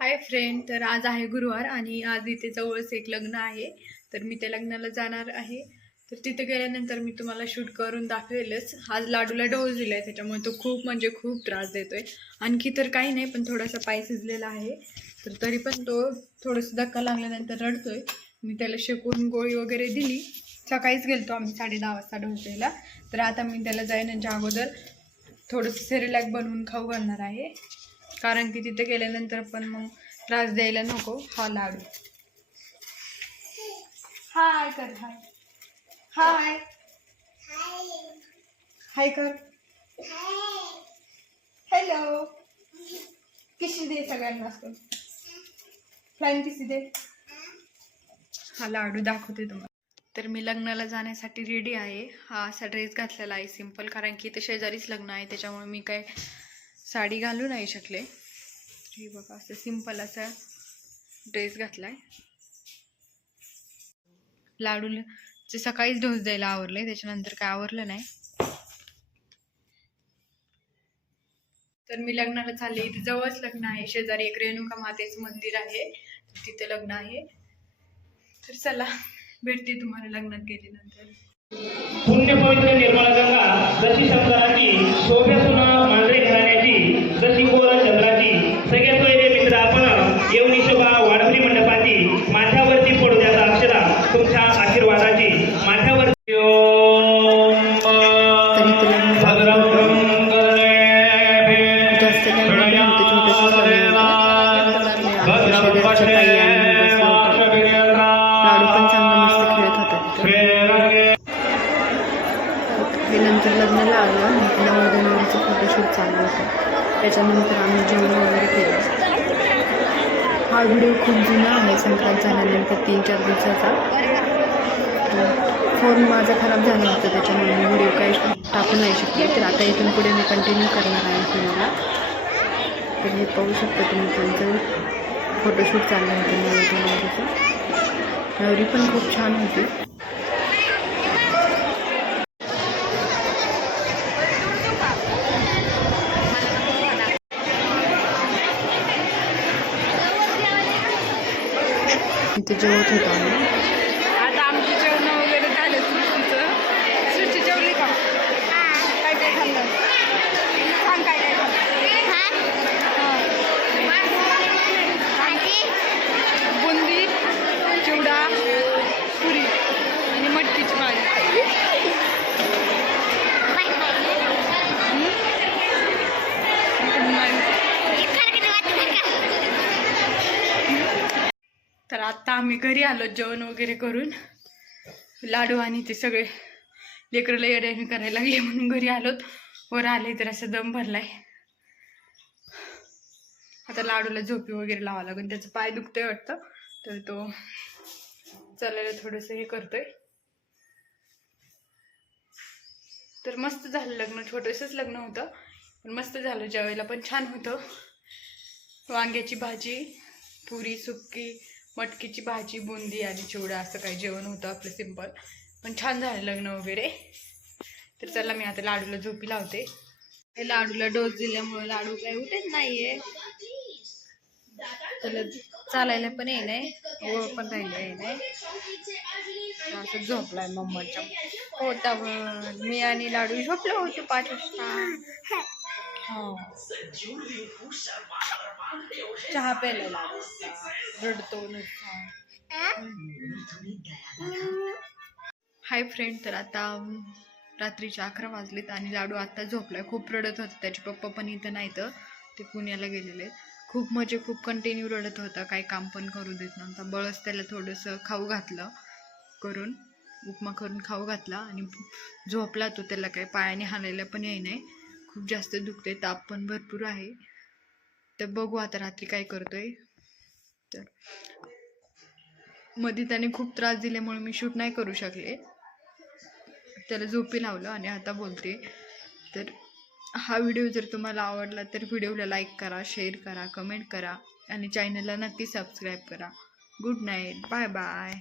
Hi friend, तर आज आहे गुरुवार आणि आज इथे जवळच एक लग्न आहे. तर मी त्या लग्नाला जाणार आहे. तर तिथे गेल्यानंतर मी तुम्हाला शूट करून दाखवेलच. आज लाडूला डोस दिलाय, त्याच्यामुळे तो खूप म्हणजे खूप त्रास देतोय. आणखी तर काही नाही, पण थोडासा पाय शिजलेला आहे. तर तरी पण तो थोडंसं धक्का लागल्यानंतर रडतोय. मी त्याला शेकून गोळी वगैरे दिली. सकाळीच गेलतो आम्ही 10:30 वाजता डोस द्यायला. तर आता मी त्याला जाण्याच्या अगोदर थोडंसं सेरेलॅक बनवून खाऊ घालणार आहे, कारण की तिथे गेल्यानंतर पण मग त्रास द्यायला नको. हा लाडू हाय कर, हाय हाय हाय कर, हॅलो किशी दे सगळ्यांना, फ्लाइंग किशी दे. हा लाडू दाखवते तुम्हाला. तर मी लग्नाला जाण्यासाठी रेडी आहे. हा असा ड्रेस घातलेला आहे सिंपल, कारण की इथे शेजारीच लग्न आहे, त्याच्यामुळे मी काय साडी घालू नाही शकले. हे बघा, असं सिंपल असा ड्रेस घातलाय. लाडूचे सकाळीच डोस द्यायला आवरले, त्याच्यानंतर काय आवरलं नाही. तर मी लग्नाला चालले. इथे जवळच लग्न आहे, शेजारी एक रेणुका मातेचं मंदिर आहे, तिथे लग्न आहे. तर चला, भेटते तुम्हाला लग्नात गेल्यानंतर. पुण्य पवित्र निर्मळ गंगा जशी शंकराची शोभे सुना मांजरे घराण्याची जशी गोर चंद्राची सगळे सोयरे मित्र आपण येऊन शोभा वाढवली मंडपाची माथ्यावरती पडू द्या अक्षरा तुमच्या आशीर्वादाची माथ्यावरती नंतर लग्नाला आलं, नवरदेवाचं फोटोशूट चालू होतं. त्याच्यानंतर आम्ही जेवण वगैरे केलं. हा व्हिडिओ खूप जुना आहे, संक्रांत झाल्यानंतर 3-4 दिवसाचा. फोन माझा खराब झाला होता, त्याच्यामुळे मी व्हिडिओ काही टाकू नाही शकले. तर आता इथून पुढे मी कंटिन्यू करणार आहे तुम्हाला. तर हे पाहू शकता तुम्ही, त्यांचं फोटोशूट चाललं होतं नवरदेवाचं. नवरी पण खूप छान होती. इथे जेवत होतो आम्ही. आता आमची जेवण वगैरे झाले. सृष्टी जेवली का? काय काय खाल्लं सांग, काय काय खाल्लं? बुंदी, चिवडा, पुरी आणि मटकीची भाजी. तर आता आम्ही घरी आलो जेवण वगैरे करून. लाडू आणि ते सगळे लेकरला येड्याने करायला लागले म्हणून घरी आलोत. वर आले तर असं दम भरलाय. आता लाडूला झोपी वगैरे लावा लागून, त्याचं पाय दुखतंय वाटतं, तर तो चालायला थोडंसं हे करतोय. तर मस्त झालं लग्न, छोटंसंच लग्न होतं पण मस्त झालं. जेवायला पण छान होतं. वांग्याची भाजी, पुरी, सुक्की, मटकीची भाजी, बुंदी आणि चिवडा, असं काही जेवण होतं आपलं सिंपल, पण छान झालं लग्न वगैरे. तर चला, मी आता लाडूला झोपी लावते. हे लाडूला डोस दिल्यामुळे लाडू काही उठत नाहीये, त्याला चालायला पण येई नाही, ओळ पण राहिलं नाही, असं झोपलाय मम्माच्या पोटावर. मी आणि लाडू झोपलो होतो 5 वाजता. हो, चहा प्यायला लाडू रडतो नुसता. हाय फ्रेंड, तर आता रात्रीचे 11 वाजलेत आणि लाडू आता झोपलाय. खूप रडत होता, त्याचे पप्पा पण इथं नाही, तर ते पुण्याला गेलेले. खूप म्हणजे खूप कंटिन्यू रडत होता, काही काम पण करू देत नव्हता. बळच त्याला थोडंसं खाऊ घातलं करून, उपमा करून खाऊ घातला आणि झोपला तो. त्याला काही पायाने हालायला पण येई नाही, खूप जास्त दुखते, ताप पण भरपूर आहे. तर बघू आता रात्री काय करतोय. तर मध्ये त्याने खूप त्रास दिल्यामुळे मी शूट नाही करू शकले. त्याला झोपी लावलं आणि आता बोलते. तर हा व्हिडिओ जर तुम्हाला आवडला तर व्हिडिओला लाईक करा, शेअर करा, कमेंट करा आणि चॅनलला नक्की सबस्क्राईब करा. Good night, bye bye.